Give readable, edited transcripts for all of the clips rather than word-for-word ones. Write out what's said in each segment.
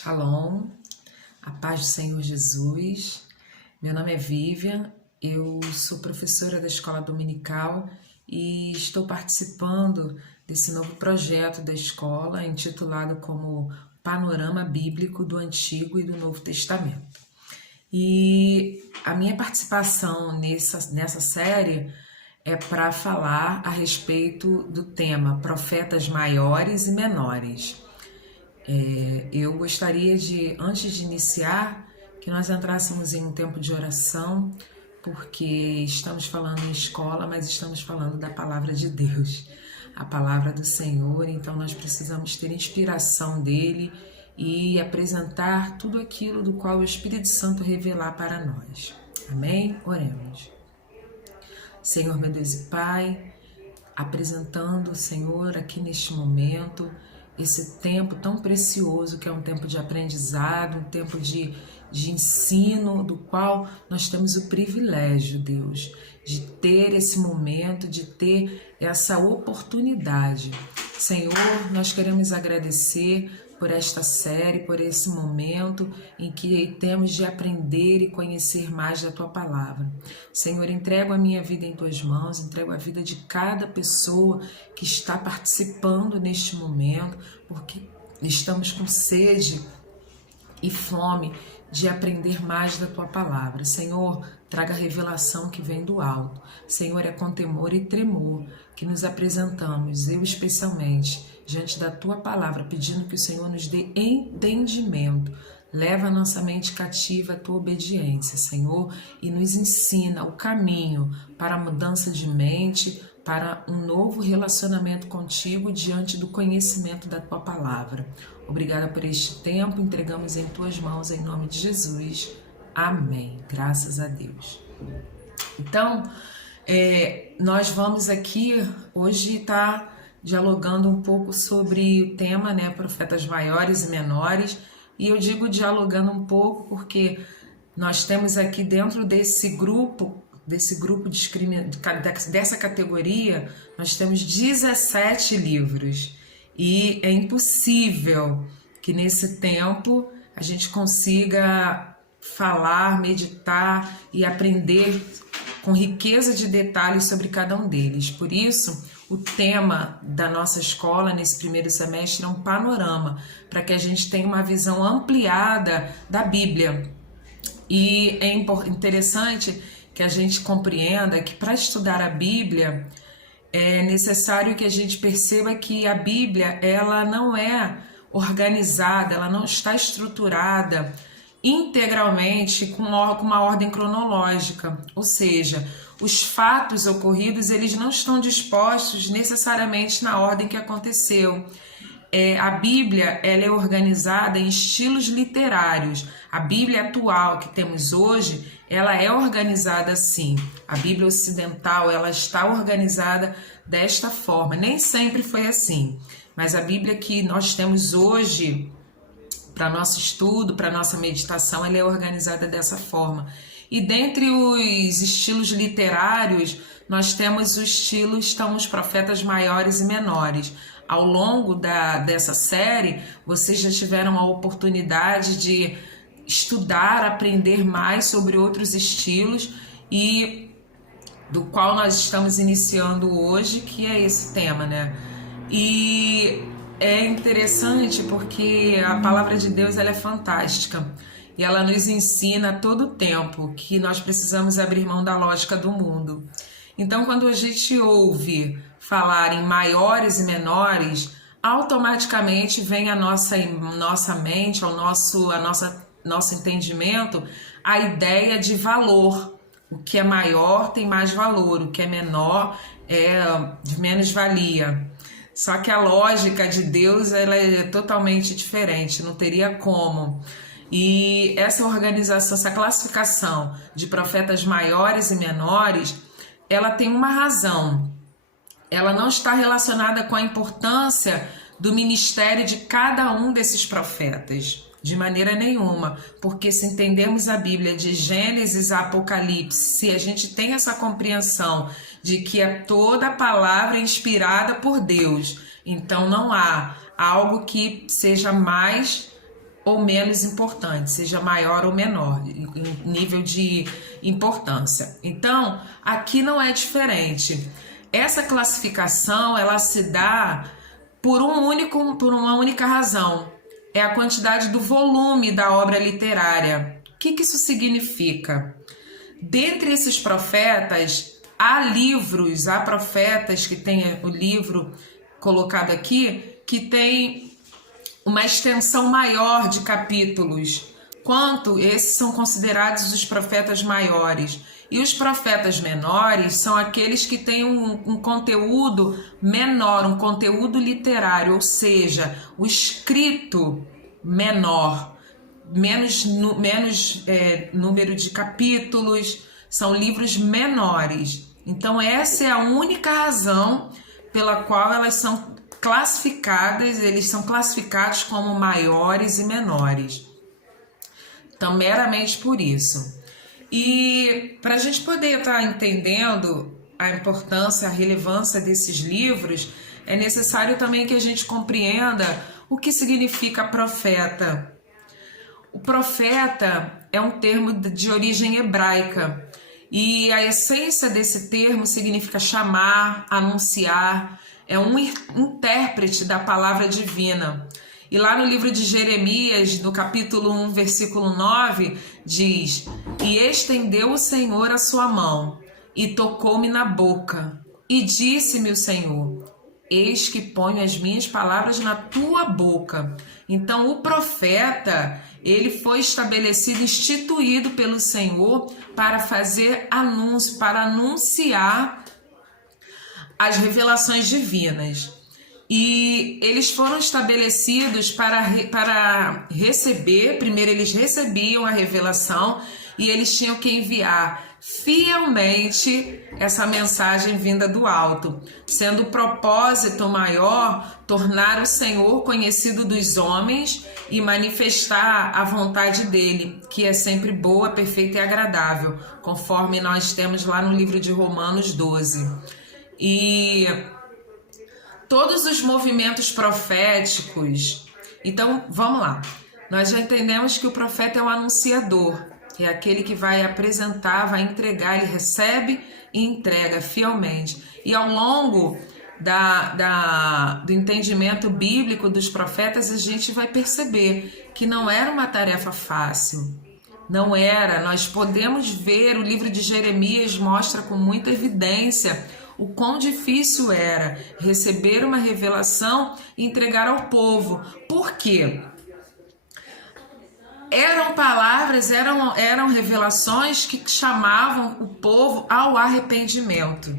Shalom, a paz do Senhor Jesus. Meu nome é Vivian, eu sou professora da Escola Dominical e estou participando desse novo projeto da escola, intitulado como Panorama Bíblico do Antigo e do Novo Testamento. E a minha participação nessa série é para falar a respeito do tema Profetas Maiores e Menores. Eu gostaria de, antes de iniciar, que nós entrássemos em um tempo de oração, porque estamos falando em escola, mas estamos falando da palavra de Deus, a palavra do Senhor. Então nós precisamos ter inspiração dele e apresentar tudo aquilo do qual o Espírito Santo revelar para nós. Amém? Oremos. Senhor, meu Deus e Pai, apresentando, Senhor, aqui neste momento, esse tempo tão precioso que é um tempo de aprendizado, um tempo de ensino, do qual nós temos o privilégio, Deus, de ter esse momento, de ter essa oportunidade. Senhor, nós queremos agradecer por esta série, por esse momento em que temos de aprender e conhecer mais da Tua Palavra. Senhor, entrego a minha vida em Tuas mãos, entrego a vida de cada pessoa que está participando neste momento, porque estamos com sede e fome de aprender mais da Tua Palavra. Senhor, traga a revelação que vem do alto. Senhor, é com temor e tremor que nos apresentamos, eu especialmente, diante da Tua Palavra, pedindo que o Senhor nos dê entendimento. Leva a nossa mente cativa à Tua obediência, Senhor, e nos ensina o caminho para a mudança de mente, para um novo relacionamento contigo diante do conhecimento da Tua Palavra. Obrigada por este tempo, entregamos em Tuas mãos, em nome de Jesus. Amém. Graças a Deus. Então, nós vamos aqui hoje estar dialogando um pouco sobre o tema, profetas maiores e menores. E eu digo dialogando um pouco porque nós temos aqui dentro dessa categoria, nós temos 17 livros. E é impossível que nesse tempo a gente consiga falar, meditar e aprender com riqueza de detalhes sobre cada um deles. Por isso, o tema da nossa escola nesse primeiro semestre é um panorama, para que a gente tenha uma visão ampliada da Bíblia. E é interessante que a gente compreenda que para estudar a Bíblia é necessário que a gente perceba que a Bíblia ela não é organizada, ela não está estruturada integralmente com uma ordem cronológica, ou seja, os fatos ocorridos eles não estão dispostos necessariamente na ordem que aconteceu. A Bíblia ela é organizada em estilos literários. A Bíblia atual que temos hoje, ela é organizada assim. A Bíblia ocidental ela está organizada desta forma. Nem sempre foi assim, mas a Bíblia que nós temos hoje para nosso estudo, para nossa meditação, ela é organizada dessa forma. E dentre os estilos literários, nós temos estão os profetas maiores e menores. Ao longo dessa série, vocês já tiveram a oportunidade de estudar, aprender mais sobre outros estilos e do qual nós estamos iniciando hoje, que é esse tema, E é interessante porque a palavra de Deus ela é fantástica e ela nos ensina a todo tempo que nós precisamos abrir mão da lógica do mundo. Então, quando a gente ouve falar em maiores e menores, automaticamente vem à nossa mente, ao nosso entendimento, a ideia de valor. O que é maior tem mais valor, o que é menor é de menos valia. Só que a lógica de Deus ela é totalmente diferente, não teria como. E essa organização, essa classificação de profetas maiores e menores, ela tem uma razão. Ela não está relacionada com a importância do ministério de cada um desses profetas, de maneira nenhuma, porque se entendemos a Bíblia de Gênesis a Apocalipse, se a gente tem essa compreensão de que toda a palavra é inspirada por Deus, então não há algo que seja mais ou menos importante, seja maior ou menor, em nível de importância. Então, aqui não é diferente. Essa classificação, ela se dá por uma única razão. É a quantidade do volume da obra literária. O que isso significa? Dentre esses profetas, há profetas que têm o livro colocado aqui, que tem uma extensão maior de capítulos, quanto esses são considerados os profetas maiores. E os profetas menores são aqueles que têm um conteúdo menor, um conteúdo literário, ou seja, o escrito menor, menos número de capítulos, são livros menores. Então essa é a única razão pela qual elas são classificadas, eles são classificados como maiores e menores. Então, meramente por isso. E para a gente poder estar entendendo a importância, a relevância desses livros, é necessário também que a gente compreenda o que significa profeta. O profeta é um termo de origem hebraica e a essência desse termo significa chamar, anunciar, é um intérprete da palavra divina. E lá no livro de Jeremias, no capítulo 1, versículo 9, diz: "E estendeu o Senhor a sua mão, e tocou-me na boca, e disse-me o Senhor: eis que ponho as minhas palavras na tua boca." Então o profeta, ele foi estabelecido, instituído pelo Senhor para fazer anúncio, para anunciar as revelações divinas. E eles foram estabelecidos para receber, primeiro eles recebiam a revelação e eles tinham que enviar fielmente essa mensagem vinda do alto, sendo o propósito maior tornar o Senhor conhecido dos homens e manifestar a vontade dele, que é sempre boa, perfeita e agradável, conforme nós temos lá no livro de Romanos 12. E todos os movimentos proféticos. Então, vamos lá. Nós já entendemos que o profeta é o anunciador, que é aquele que vai apresentar, vai entregar, ele recebe e entrega fielmente. E ao longo do entendimento bíblico dos profetas, a gente vai perceber que não era uma tarefa fácil. Não era. Nós podemos ver, o livro de Jeremias mostra com muita evidência o quão difícil era receber uma revelação e entregar ao povo. Por quê? Eram palavras, eram revelações que chamavam o povo ao arrependimento.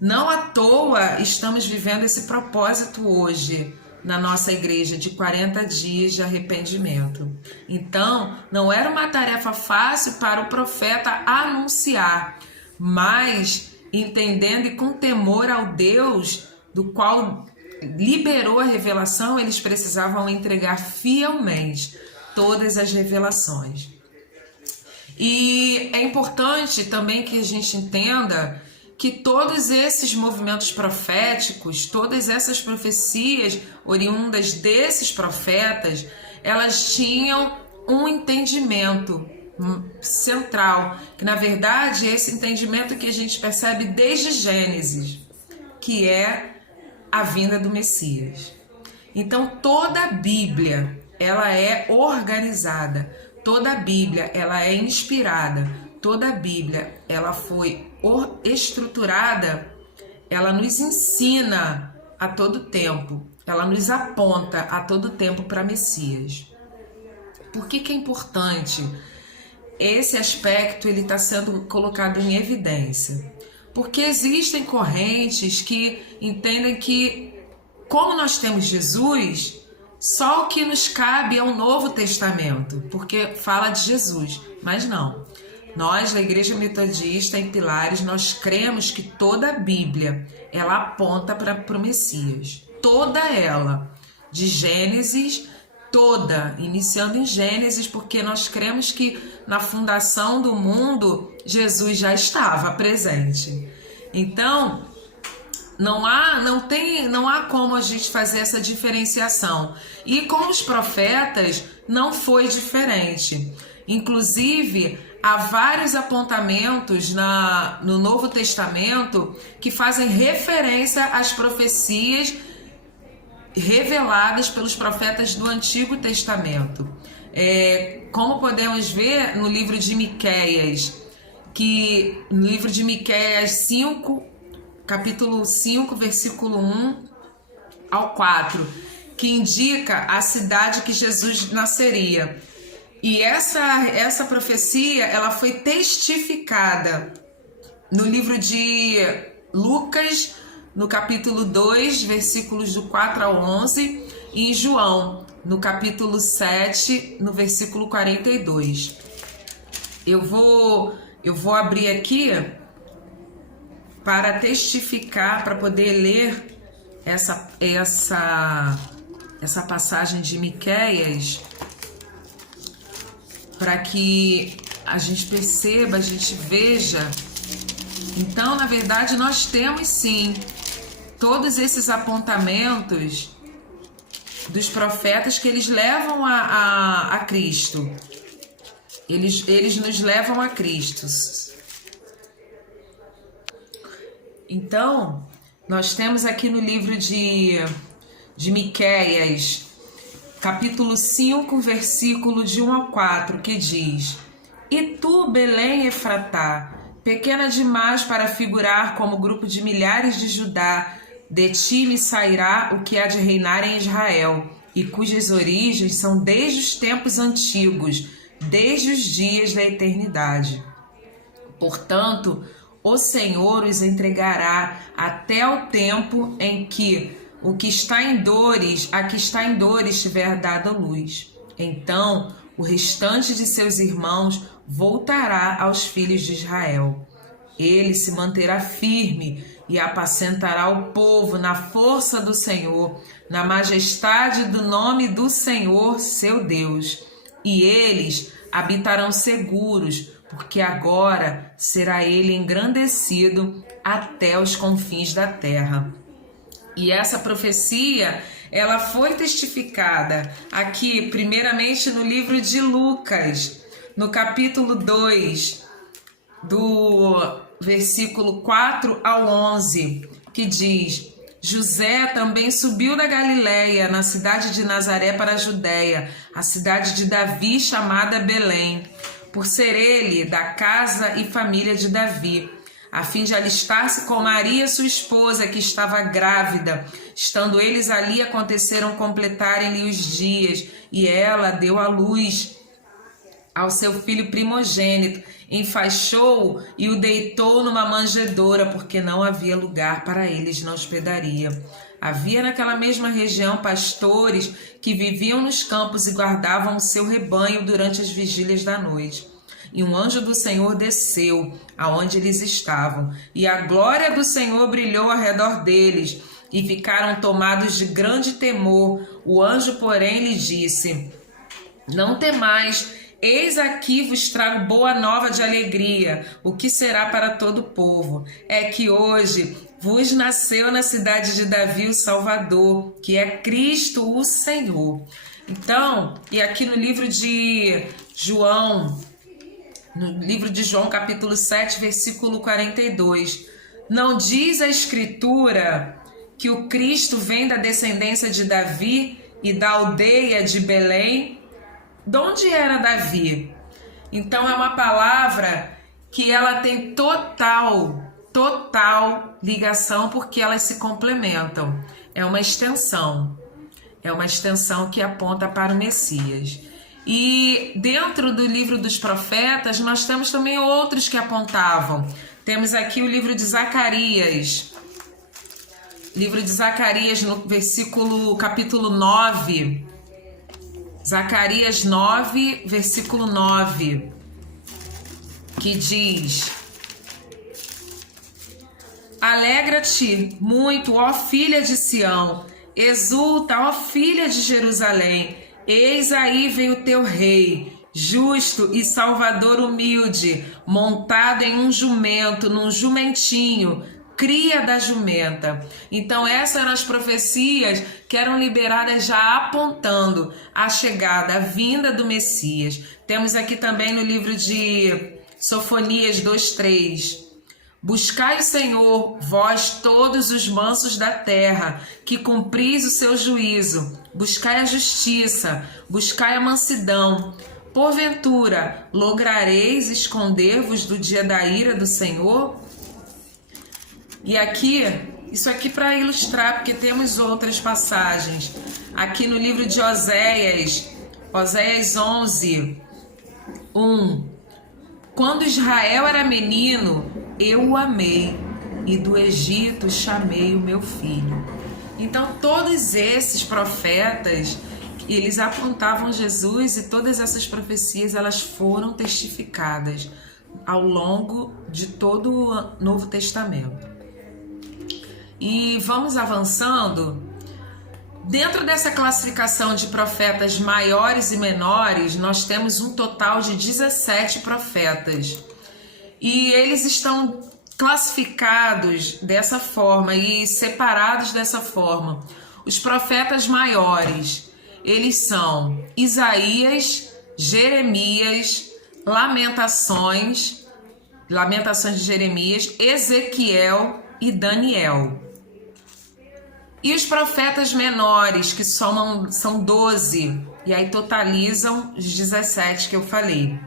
Não à toa estamos vivendo esse propósito hoje na nossa igreja de 40 dias de arrependimento. Então, não era uma tarefa fácil para o profeta anunciar, mas entendendo e com temor ao Deus do qual liberou a revelação, eles precisavam entregar fielmente todas as revelações. E é importante também que a gente entenda que todos esses movimentos proféticos, todas essas profecias oriundas desses profetas, elas tinham um entendimento central, que na verdade é esse entendimento que a gente percebe desde Gênesis, que é a vinda do Messias. Então toda a Bíblia, ela é organizada, toda a Bíblia, ela é inspirada, toda a Bíblia, ela foi estruturada, ela nos ensina a todo tempo, ela nos aponta a todo tempo para Messias. Por que é importante? Esse aspecto ele está sendo colocado em evidência, porque existem correntes que entendem que, como nós temos Jesus, só o que nos cabe é o Novo Testamento, porque fala de Jesus, mas não. Nós, da Igreja Metodista em Pilares, nós cremos que toda a Bíblia, ela aponta para o Messias. Toda ela, de Gênesis, toda, iniciando em Gênesis, porque nós cremos que na fundação do mundo, Jesus já estava presente. Então, Não há como a gente fazer essa diferenciação. E com os profetas não foi diferente. Inclusive, há vários apontamentos no Novo Testamento que fazem referência às profecias reveladas pelos profetas do Antigo Testamento. Como podemos ver no livro de Miqueias, que no livro de Miqueias 5, capítulo 5, versículo 1 ao 4, que indica a cidade que Jesus nasceria. E essa profecia, ela foi testificada no livro de Lucas, no capítulo 2, versículos do 4 ao 11, e em João, no capítulo 7, no versículo 42. Eu vou abrir aqui para testificar, para poder ler essa passagem de Miqueias, para que a gente perceba, a gente veja. Então, na verdade, nós temos sim todos esses apontamentos dos profetas que eles levam a Cristo. Eles nos levam a Cristo. Então, nós temos aqui no livro de Miqueias, capítulo 5, versículo de 1 ao 4, que diz: E tu, Belém Efratá, pequena demais para figurar como grupo de milhares de Judá, de ti me sairá o que há de reinar em Israel, e cujas origens são desde os tempos antigos, desde os dias da eternidade. Portanto, o Senhor os entregará até o tempo em que a que está em dores tiver dado a luz. Então, o restante de seus irmãos voltará aos filhos de Israel. Ele se manterá firme e apacentará o povo na força do Senhor, na majestade do nome do Senhor, seu Deus. E eles habitarão seguros, porque agora será ele engrandecido até os confins da terra. E essa profecia, ela foi testificada aqui, primeiramente no livro de Lucas, no capítulo 2, do versículo 4 ao 11, que diz: José também subiu da Galileia, na cidade de Nazaré, para a Judéia, a cidade de Davi, chamada Belém, por ser ele da casa e família de Davi, a fim de alistar-se com Maria, sua esposa, que estava grávida. Estando eles ali, aconteceram completarem-lhe os dias, e ela deu à luz ao seu filho primogênito, enfaixou-o e o deitou numa manjedoura, porque não havia lugar para eles na hospedaria. Havia naquela mesma região pastores que viviam nos campos e guardavam o seu rebanho durante as vigílias da noite. E um anjo do Senhor desceu aonde eles estavam, e a glória do Senhor brilhou ao redor deles, e ficaram tomados de grande temor. O anjo, porém, lhe disse: Não temais, eis aqui vos trago boa nova de alegria, o que será para todo o povo. É que hoje vos nasceu na cidade de Davi o Salvador, que é Cristo o Senhor. Então, e aqui no livro de João, capítulo 7, versículo 42, não diz a Escritura que o Cristo vem da descendência de Davi e da aldeia de Belém? De onde era Davi? Então é uma palavra que ela tem total ligação, porque elas se complementam. É uma extensão que aponta para o Messias. E dentro do livro dos profetas, nós temos também outros que apontavam. Temos aqui o livro de Zacarias. Livro de Zacarias, no capítulo 9. Zacarias 9, versículo 9. Que diz: Alegra-te muito, ó filha de Sião. Exulta, ó filha de Jerusalém. Eis aí vem o teu rei, justo e salvador humilde, montado em um jumento, num jumentinho, cria da jumenta. Então essas eram as profecias que eram liberadas já apontando a chegada, a vinda do Messias. Temos aqui também no livro de Sofonias 2:3. Buscai o Senhor, vós todos os mansos da terra, que cumpris o seu juízo. Buscai a justiça, buscai a mansidão. Porventura, lograreis esconder-vos do dia da ira do Senhor? E aqui, isso aqui para ilustrar, porque temos outras passagens. Aqui no livro de Oséias 11:1. Quando Israel era menino, eu o amei, e do Egito chamei o meu filho. Então, todos esses profetas, eles apontavam Jesus, e todas essas profecias, elas foram testificadas ao longo de todo o Novo Testamento. E vamos avançando. Dentro dessa classificação de profetas maiores e menores, nós temos um total de 17 profetas. E eles estão classificados dessa forma e separados dessa forma. Os profetas maiores, eles são Isaías, Jeremias, Lamentações de Jeremias, Ezequiel e Daniel. E os profetas menores, que são 12, e aí totalizam os 17 que eu falei.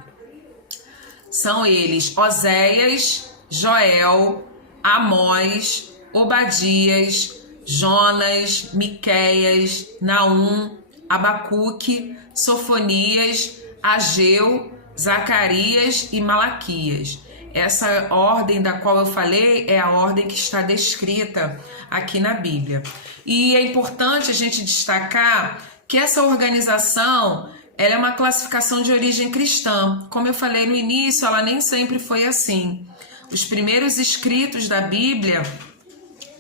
São eles Oséias, Joel, Amós, Obadias, Jonas, Miqueias, Naum, Abacuque, Sofonias, Ageu, Zacarias e Malaquias. Essa ordem da qual eu falei é a ordem que está descrita aqui na Bíblia. E é importante a gente destacar que essa organização, ela é uma classificação de origem cristã. Como eu falei no início, ela nem sempre foi assim. Os primeiros escritos da Bíblia,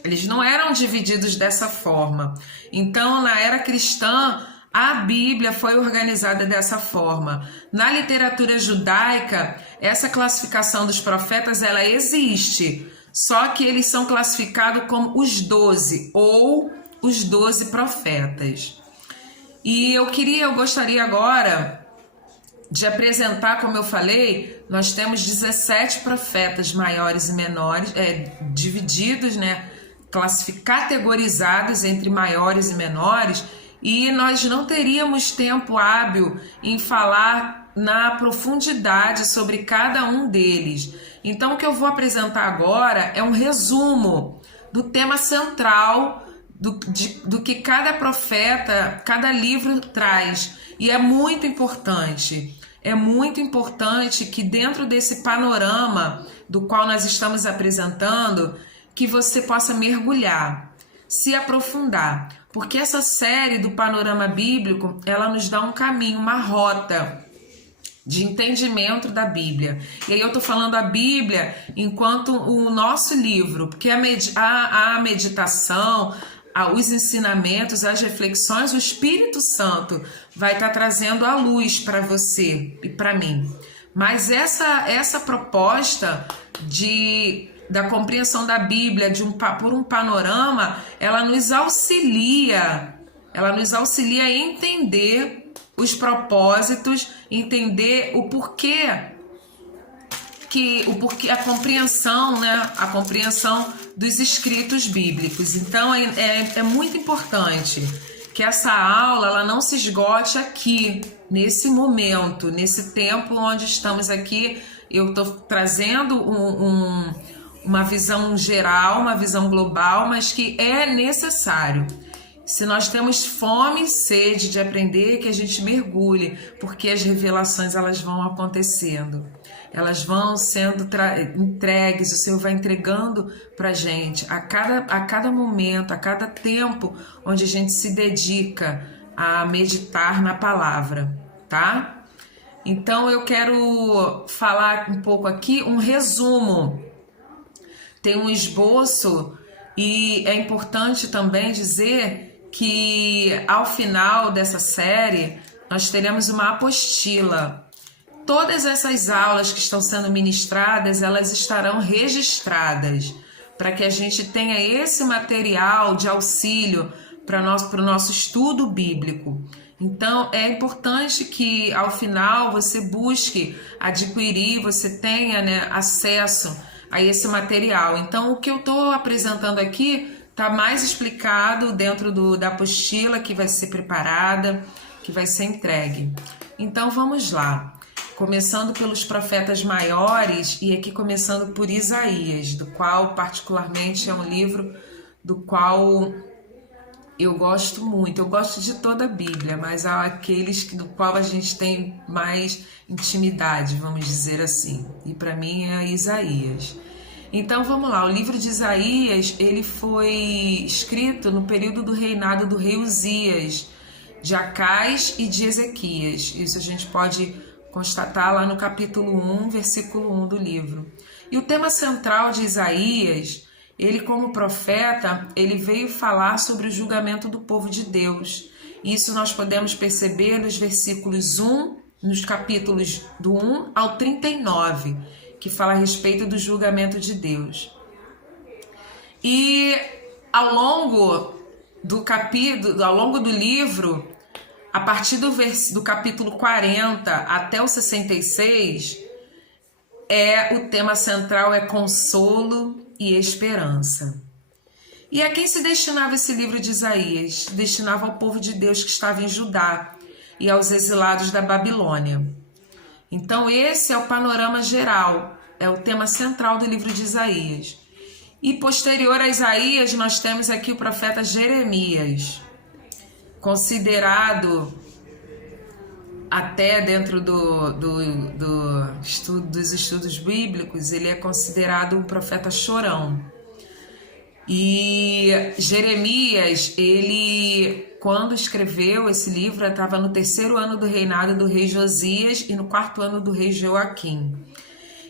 eles não eram divididos dessa forma. Então, na era cristã, a Bíblia foi organizada dessa forma. Na literatura judaica, essa classificação dos profetas, ela existe, só que eles são classificados como os 12 ou os 12 profetas. E eu gostaria agora de apresentar, como eu falei, nós temos 17 profetas maiores e menores, divididos, categorizados entre maiores e menores, e nós não teríamos tempo hábil em falar na profundidade sobre cada um deles. Então, o que eu vou apresentar agora é um resumo do tema central do que cada profeta, cada livro traz. E é muito importante que dentro desse panorama do qual nós estamos apresentando, que você possa mergulhar, se aprofundar. Porque essa série do panorama bíblico, ela nos dá um caminho, uma rota de entendimento da Bíblia. E aí eu tô falando a Bíblia enquanto o nosso livro, porque a meditação, os ensinamentos, as reflexões, o Espírito Santo vai estar trazendo a luz para você e para mim. Mas essa proposta da compreensão da Bíblia por um panorama, ela nos auxilia a entender os propósitos, entender o porquê, a compreensão, a compreensão dos escritos bíblicos. Então é muito importante que essa aula ela não se esgote aqui, nesse momento, nesse tempo onde estamos aqui. Eu estou trazendo uma visão geral, uma visão global, mas que é necessário. Se nós temos fome e sede de aprender, que a gente mergulhe, porque as revelações elas vão acontecendo, elas vão sendo entregues, o Senhor vai entregando para a gente a cada momento, a cada tempo onde a gente se dedica a meditar na palavra, tá? Então eu quero falar um pouco aqui, um resumo. Tem um esboço e é importante também dizer que ao final dessa série nós teremos uma apostila. Todas essas aulas que estão sendo ministradas, elas estarão registradas para que a gente tenha esse material de auxílio para o nosso estudo bíblico. Então, é importante que ao final você busque adquirir, você tenha, né, acesso a esse material. Então, o que eu estou apresentando aqui está mais explicado dentro da apostila que vai ser preparada, que vai ser entregue. Então, vamos lá. Começando pelos profetas maiores, e aqui começando por Isaías, do qual particularmente é um livro do qual eu gosto muito. Eu gosto de toda a Bíblia, mas há aqueles do qual a gente tem mais intimidade, vamos dizer assim. E para mim é Isaías. Então vamos lá, o livro de Isaías, ele foi escrito no período do reinado do rei Uzias, de Acais e de Ezequias. Isso a gente pode constatar lá no capítulo 1, versículo 1 do livro. E o tema central de Isaías, ele como profeta, ele veio falar sobre o julgamento do povo de Deus. Isso nós podemos perceber nos versículos 1, nos capítulos do 1 ao 39, que fala a respeito do julgamento de Deus. E ao longo do livro, a partir do capítulo 40 até o 66, o tema central é consolo e esperança. E a quem se destinava esse livro de Isaías? Destinava ao povo de Deus que estava em Judá e aos exilados da Babilônia. Então esse é o panorama geral, é o tema central do livro de Isaías. E posterior a Isaías, nós temos aqui o profeta Jeremias, considerado até dentro dos estudos bíblicos, ele é considerado um profeta chorão. E Jeremias, ele, quando escreveu esse livro, estava no 3º ano do reinado do rei Josias e no 4º ano do rei Joaquim.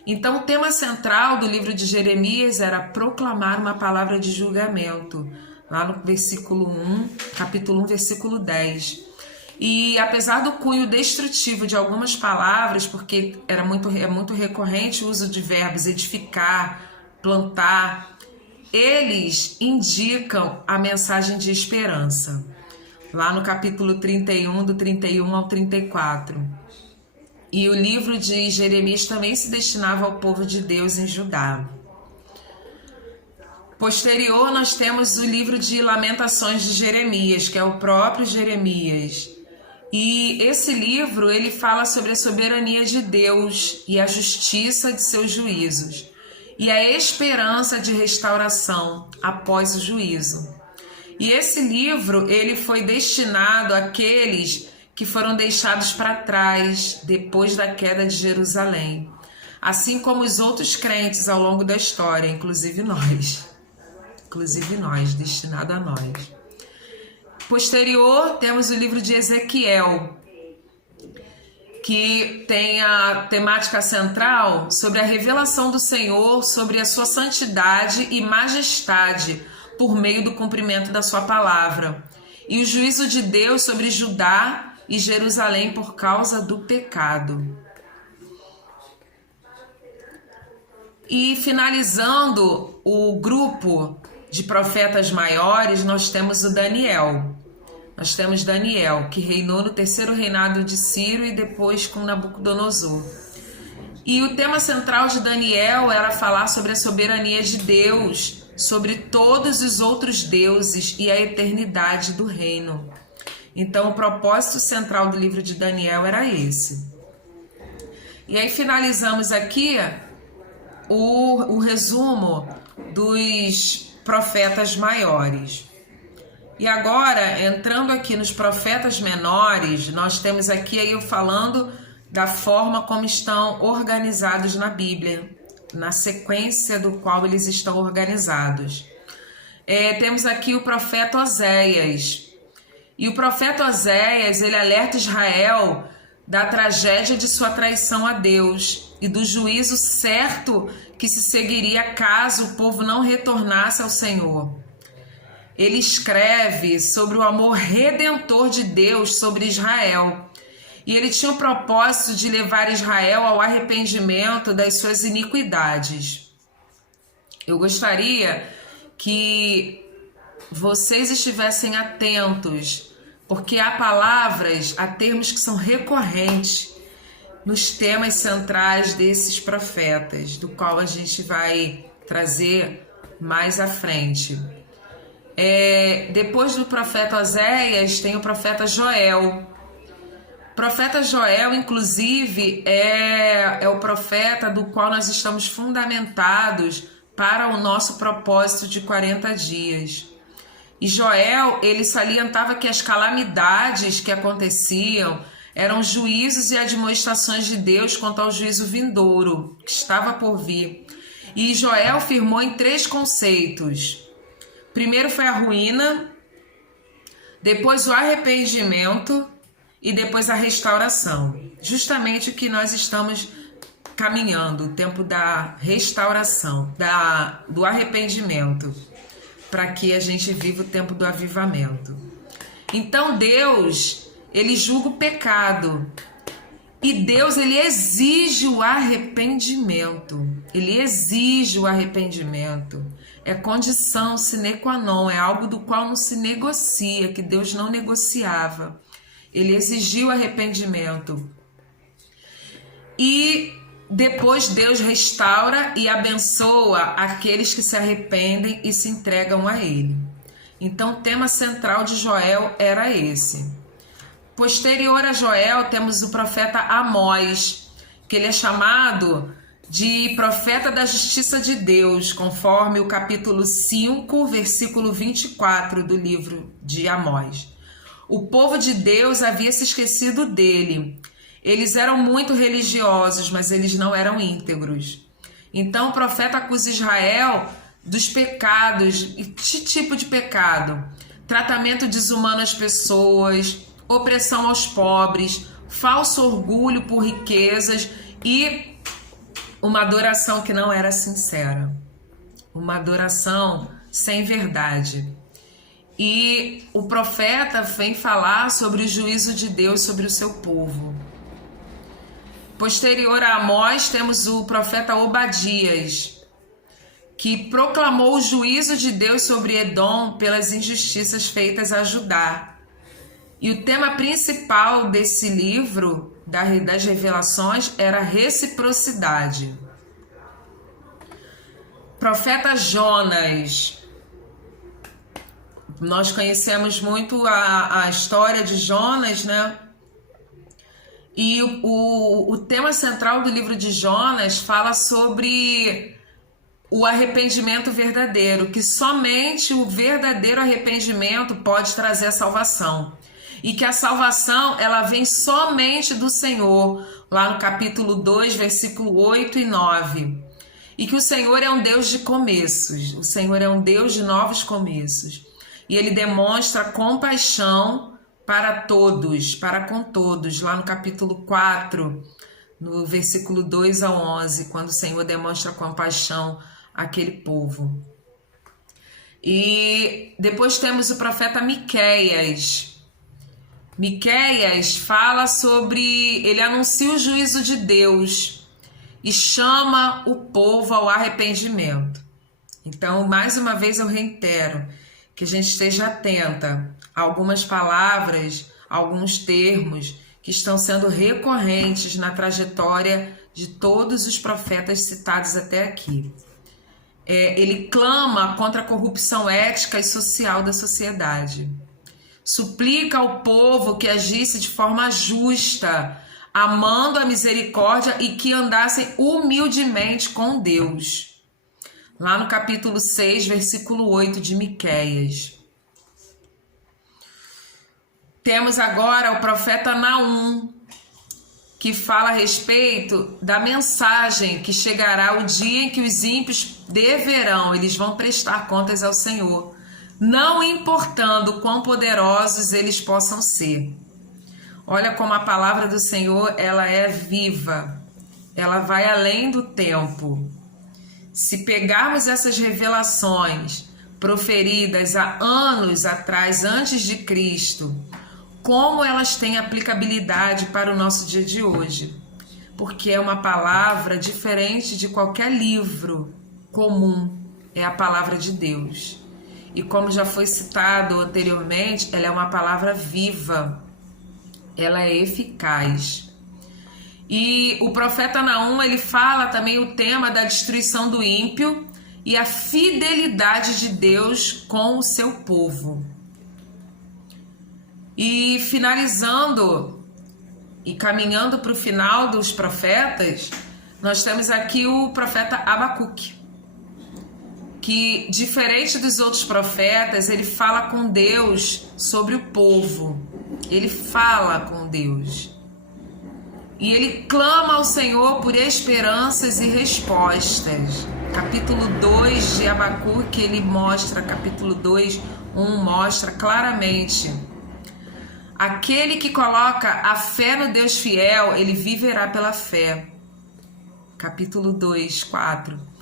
Então, o tema central do livro de Jeremias era proclamar uma palavra de julgamento, lá no versículo 1, capítulo 1, versículo 10. E apesar do cunho destrutivo de algumas palavras, porque é muito recorrente o uso de verbos edificar, plantar, eles indicam a mensagem de esperança, lá no capítulo 31, do 31 ao 34. E o livro de Jeremias também se destinava ao povo de Deus em Judá. Posterior, nós temos o livro de Lamentações de Jeremias, que é o próprio Jeremias. E esse livro, ele fala sobre a soberania de Deus e a justiça de seus juízos, e a esperança de restauração após o juízo. E esse livro, ele foi destinado àqueles que foram deixados para trás depois da queda de Jerusalém, assim como os outros crentes ao longo da história, inclusive nós, destinado a nós. Posterior, temos o livro de Ezequiel, que tem a temática central sobre a revelação do Senhor, sobre a sua santidade e majestade por meio do cumprimento da sua palavra, e o juízo de Deus sobre Judá e Jerusalém por causa do pecado. E finalizando o grupo de profetas maiores, nós temos o Daniel. Nós temos Daniel, que reinou no 3º reinado de Ciro e depois com Nabucodonosor. E o tema central de Daniel era falar sobre a soberania de Deus, sobre todos os outros deuses e a eternidade do reino. Então, o propósito central do livro de Daniel era esse. E aí finalizamos aqui o resumo dos profetas maiores. E agora, entrando aqui nos profetas menores, nós temos aqui eu falando da forma como estão organizados na Bíblia, na sequência do qual eles estão organizados. Temos aqui o profeta Oséias. E o profeta Oséias, ele alerta Israel da tragédia de sua traição a Deus e do juízo certo que se seguiria caso o povo não retornasse ao Senhor. Ele escreve sobre o amor redentor de Deus sobre Israel. E ele tinha o propósito de levar Israel ao arrependimento das suas iniquidades. Eu gostaria que vocês estivessem atentos, porque há palavras, há termos que são recorrentes nos temas centrais desses profetas, do qual a gente vai trazer mais à frente. Depois do profeta Oséias, tem o profeta Joel. O profeta Joel, inclusive, é o profeta do qual nós estamos fundamentados para o nosso propósito de 40 dias. E Joel, ele salientava que as calamidades que aconteciam eram juízos e admoestações de Deus quanto ao juízo vindouro, que estava por vir. E Joel firmou em 3 conceitos. Primeiro foi a ruína, depois o arrependimento e depois a restauração. Justamente o que nós estamos caminhando, o tempo da restauração, do arrependimento, para que a gente viva o tempo do avivamento. Então Deus, ele julga o pecado. E Deus, ele exige o arrependimento. Ele exige o arrependimento. É condição sine qua non, é algo do qual não se negocia, que Deus não negociava. Ele exigiu arrependimento. E depois Deus restaura e abençoa aqueles que se arrependem e se entregam a Ele. Então o tema central de Joel era esse. Posterior a Joel, temos o profeta Amós, que ele é chamado de profeta da justiça de Deus, conforme o capítulo 5, versículo 24 do livro de Amós. O povo de Deus havia se esquecido dele. Eles eram muito religiosos, mas eles não eram íntegros. Então o profeta acusa Israel dos pecados. E que tipo de pecado? Tratamento desumano às pessoas, opressão aos pobres, falso orgulho por riquezas e uma adoração que não era sincera. Uma adoração sem verdade. E o profeta vem falar sobre o juízo de Deus sobre o seu povo. Posterior a Amós, temos o profeta Obadias, que proclamou o juízo de Deus sobre Edom pelas injustiças feitas a Judá. E o tema principal desse livro, das revelações, era reciprocidade. Profeta Jonas. Nós conhecemos muito a história de Jonas, né? E o tema central do livro de Jonas fala sobre o arrependimento verdadeiro, que somente o verdadeiro arrependimento pode trazer a salvação. E que a salvação, ela vem somente do Senhor, lá no capítulo 2, versículo 8 e 9. E que o Senhor é um Deus de começos, o Senhor é um Deus de novos começos. E ele demonstra compaixão para todos, para com todos, lá no capítulo 4, no versículo 2 ao 11, quando o Senhor demonstra compaixão àquele povo. E depois temos o profeta Miqueias. Miqueias fala sobre, ele anuncia o juízo de Deus e chama o povo ao arrependimento. Então, mais uma vez eu reitero, que a gente esteja atenta a algumas palavras, alguns termos que estão sendo recorrentes na trajetória de todos os profetas citados até aqui. Ele clama contra a corrupção ética e social da sociedade. Suplica ao povo que agisse de forma justa, amando a misericórdia e que andassem humildemente com Deus. Lá no capítulo 6, versículo 8 de Miqueias. Temos agora o profeta Naum, que fala a respeito da mensagem que chegará o dia em que os ímpios deverão, eles vão prestar contas ao Senhor, não importando quão poderosos eles possam ser. Olha como a palavra do Senhor, ela é viva, ela vai além do tempo. Se pegarmos essas revelações proferidas há anos atrás, antes de Cristo, como elas têm aplicabilidade para o nosso dia de hoje? Porque é uma palavra diferente de qualquer livro comum. é a palavra de Deus. E como já foi citado anteriormente, ela é uma palavra viva, ela é eficaz. E o profeta Naum, ele fala também o tema da destruição do ímpio e a fidelidade de Deus com o seu povo. E finalizando e caminhando para o final dos profetas, nós temos aqui o profeta Abacuque, que, diferente dos outros profetas, ele fala com Deus sobre o povo. Ele fala com Deus. E ele clama ao Senhor por esperanças e respostas. Capítulo 2 de Abacuque, ele mostra, capítulo 2, 1, mostra claramente: aquele que coloca a fé no Deus fiel, ele viverá pela fé. Capítulo 2, 4.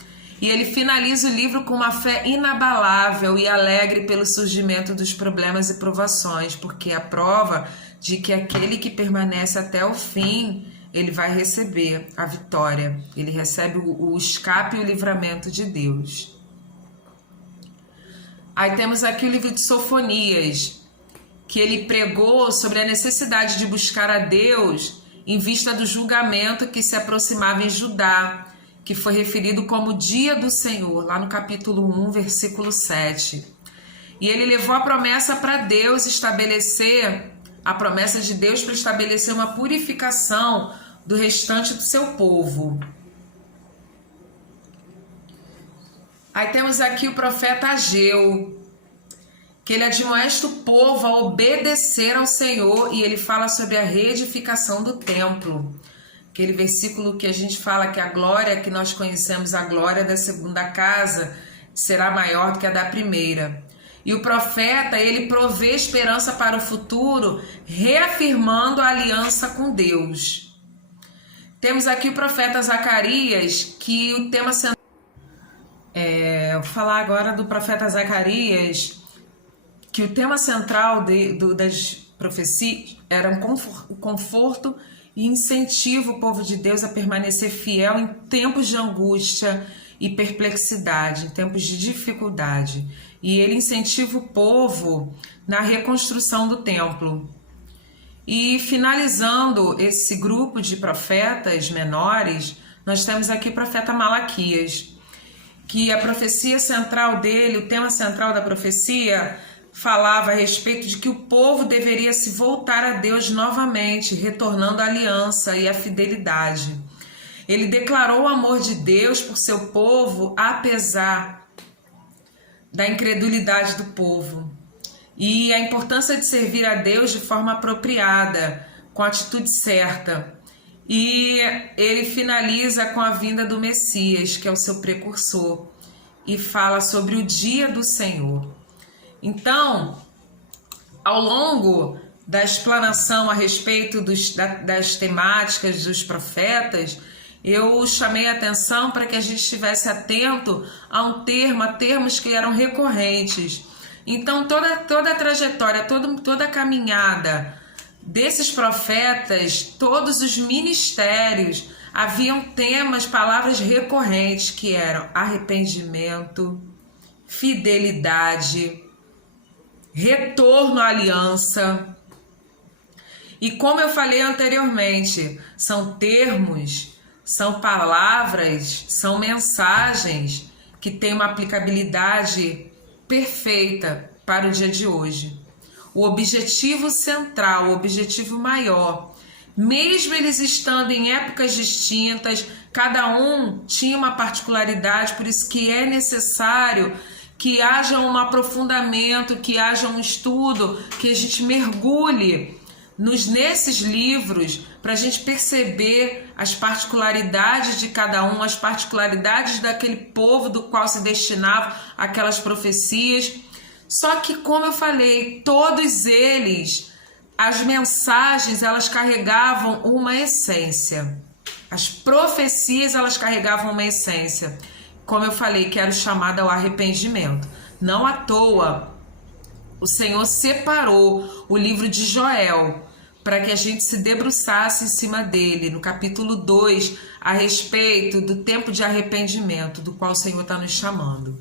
E ele finaliza o livro com uma fé inabalável e alegre pelo surgimento dos problemas e provações, porque é a prova de que aquele que permanece até o fim, ele vai receber a vitória. Ele recebe o escape e o livramento de Deus. Aí temos aqui o livro de Sofonias, que ele pregou sobre a necessidade de buscar a Deus em vista do julgamento que se aproximava em Judá, que foi referido como Dia do Senhor, lá no capítulo 1, versículo 7. E ele levou a promessa para Deus estabelecer, a promessa de Deus para estabelecer uma purificação do restante do seu povo. Aí temos aqui o profeta Ageu, que ele admoesta o povo a obedecer ao Senhor, e ele fala sobre a reedificação do templo. Aquele versículo que a gente fala que a glória que nós conhecemos, a glória da segunda casa, será maior do que a da primeira. E o profeta, ele provê esperança para o futuro, reafirmando a aliança com Deus. Temos aqui o profeta Zacarias, que o tema central... vou falar agora do profeta Zacarias, que o tema central das profecias era o conforto e incentiva o povo de Deus a permanecer fiel em tempos de angústia e perplexidade, em tempos de dificuldade. E ele incentiva o povo na reconstrução do templo. E finalizando esse grupo de profetas menores, nós temos aqui o profeta Malaquias, que a profecia central dele, o tema central da profecia, falava a respeito de que o povo deveria se voltar a Deus novamente, retornando a aliança e a fidelidade. Ele declarou o amor de Deus por seu povo, apesar da incredulidade do povo, e a importância de servir a Deus de forma apropriada, com a atitude certa. E ele finaliza com a vinda do Messias, que é o seu precursor, e fala sobre o dia do Senhor. Então, ao longo da explanação a respeito das temáticas dos profetas, eu chamei a atenção para que a gente estivesse atento a termos que eram recorrentes. Então, toda a trajetória, toda a caminhada desses profetas, todos os ministérios, haviam temas, palavras recorrentes que eram arrependimento, fidelidade, retorno à aliança. E como eu falei anteriormente, são termos, são palavras, são mensagens que têm uma aplicabilidade perfeita para o dia de hoje. O objetivo central, o objetivo maior, mesmo eles estando em épocas distintas, cada um tinha uma particularidade, por isso que é necessário que haja um aprofundamento, que haja um estudo, que a gente mergulhe nesses livros para a gente perceber as particularidades de cada um, as particularidades daquele povo do qual se destinavam aquelas profecias. Só que, como eu falei, todos eles, as mensagens, elas carregavam uma essência. As profecias, elas carregavam uma essência. Como eu falei, que era o chamado ao arrependimento. Não à toa, o Senhor separou o livro de Joel para que a gente se debruçasse em cima dele, no capítulo 2, a respeito do tempo de arrependimento, do qual o Senhor está nos chamando.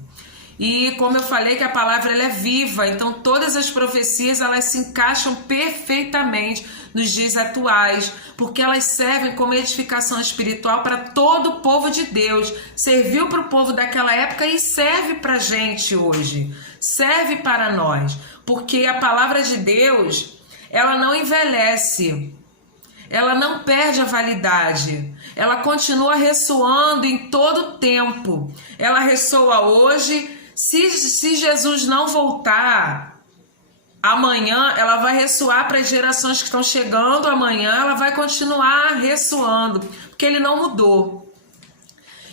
E como eu falei que a palavra ela é viva, então todas as profecias elas se encaixam perfeitamente nos dias atuais, porque elas servem como edificação espiritual para todo o povo de Deus. Serviu para o povo daquela época e serve para a gente hoje, serve para nós, porque a palavra de Deus ela não envelhece, ela não perde a validade, ela continua ressoando em todo o tempo, ela ressoa hoje. Se Jesus não voltar amanhã, ela vai ressoar para as gerações que estão chegando amanhã, ela vai continuar ressoando, porque ele não mudou.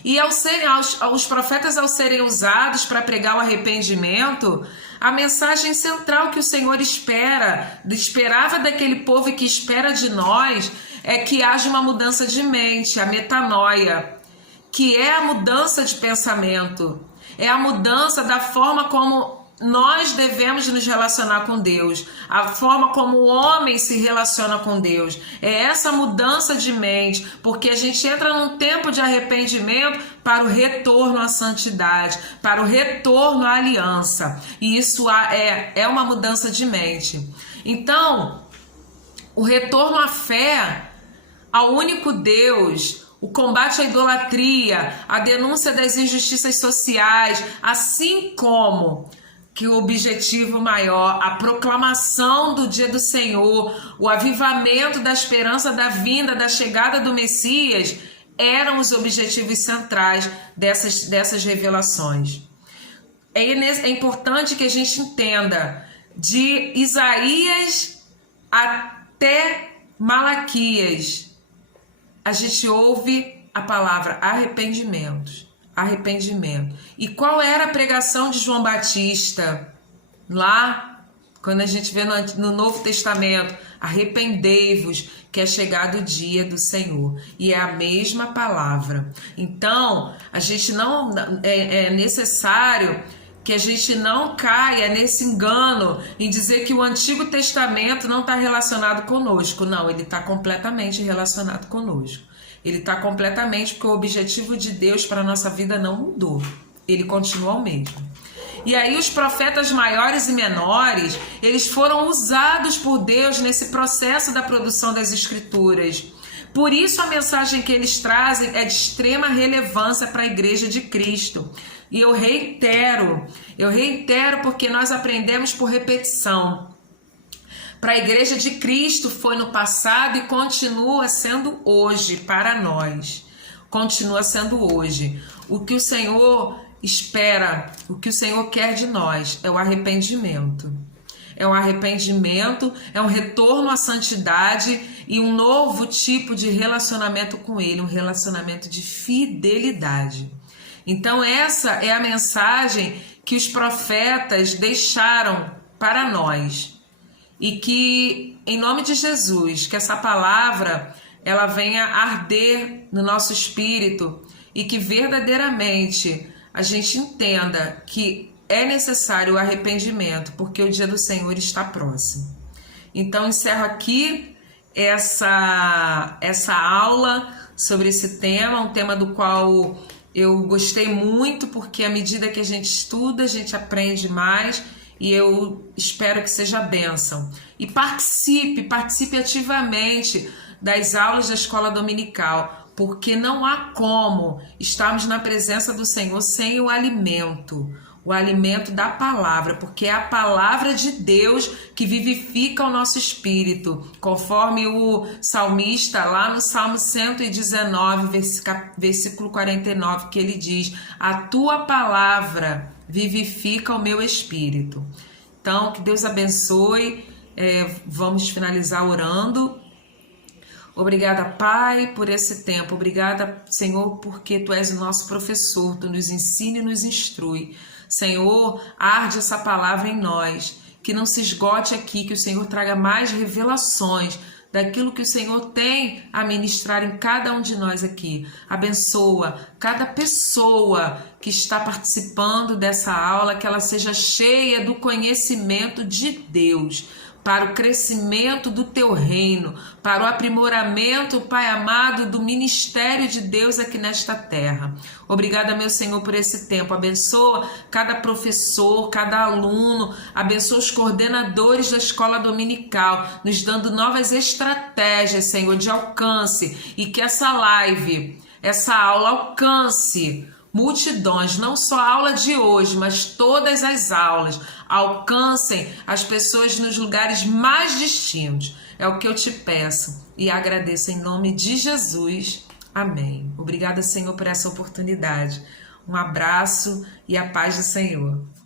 E os profetas, ao serem usados para pregar o arrependimento, a mensagem central que o Senhor esperava daquele povo e que espera de nós, é que haja uma mudança de mente, a metanoia, que é a mudança de pensamento, é a mudança da forma como nós devemos nos relacionar com Deus, a forma como o homem se relaciona com Deus. É essa mudança de mente, porque a gente entra num tempo de arrependimento para o retorno à santidade, para o retorno à aliança. E isso é uma mudança de mente. Então, o retorno à fé, ao único Deus, o combate à idolatria, a denúncia das injustiças sociais, assim como que o objetivo maior, a proclamação do dia do Senhor, o avivamento da esperança da vinda, da chegada do Messias, eram os objetivos centrais dessas revelações. É importante que a gente entenda, de Isaías até Malaquias, a gente ouve a palavra arrependimento. E qual era a pregação de João Batista? Lá, quando a gente vê no Novo Testamento, arrependei-vos, que é chegado o dia do Senhor. E é a mesma palavra. Então, a gente não é necessário que a gente não caia nesse engano em dizer que o Antigo Testamento não está relacionado conosco. Não, ele está completamente relacionado conosco. Ele está completamente, porque o objetivo de Deus para a nossa vida não mudou. Ele continua o mesmo. E aí os profetas maiores e menores, eles foram usados por Deus nesse processo da produção das Escrituras. Por isso a mensagem que eles trazem é de extrema relevância para a Igreja de Cristo. E eu reitero porque nós aprendemos por repetição. Para a Igreja de Cristo foi no passado e continua sendo hoje para nós. Continua sendo hoje. O que o Senhor espera, o que o Senhor quer de nós é o arrependimento. É um arrependimento, é um retorno à santidade e um novo tipo de relacionamento com Ele, um relacionamento de fidelidade. Então essa é a mensagem que os profetas deixaram para nós. E que, em nome de Jesus, que essa palavra ela venha arder no nosso espírito e que verdadeiramente a gente entenda que é necessário o arrependimento, porque o dia do Senhor está próximo. Então, encerro aqui essa aula sobre esse tema, um tema do qual eu gostei muito, porque à medida que a gente estuda, a gente aprende mais. E eu espero que seja bênção. E participe ativamente das aulas da escola dominical, porque não há como estarmos na presença do Senhor sem o alimento da palavra, porque é a palavra de Deus que vivifica o nosso espírito, conforme o salmista lá no Salmo 119, versículo 49, que ele diz: a tua palavra vivifica o meu espírito. Então, que Deus abençoe. Vamos finalizar orando. Obrigada, Pai, por esse tempo. Obrigada, Senhor, porque Tu és o nosso professor. Tu nos ensina e nos instrui. Senhor, arde essa palavra em nós. Que não se esgote aqui, que o Senhor traga mais revelações daquilo que o Senhor tem a ministrar em cada um de nós aqui. Abençoa cada pessoa que está participando dessa aula, que ela seja cheia do conhecimento de Deus, para o crescimento do teu reino, para o aprimoramento, Pai amado, do ministério de Deus aqui nesta terra. Obrigada, meu Senhor, por esse tempo. Abençoa cada professor, cada aluno, abençoa os coordenadores da escola dominical, nos dando novas estratégias, Senhor, de alcance, e que essa live, essa aula alcance multidões, não só a aula de hoje, mas todas as aulas, alcancem as pessoas nos lugares mais distintos. É o que eu te peço e agradeço em nome de Jesus. Amém. Obrigada, Senhor, por essa oportunidade. Um abraço e a paz do Senhor.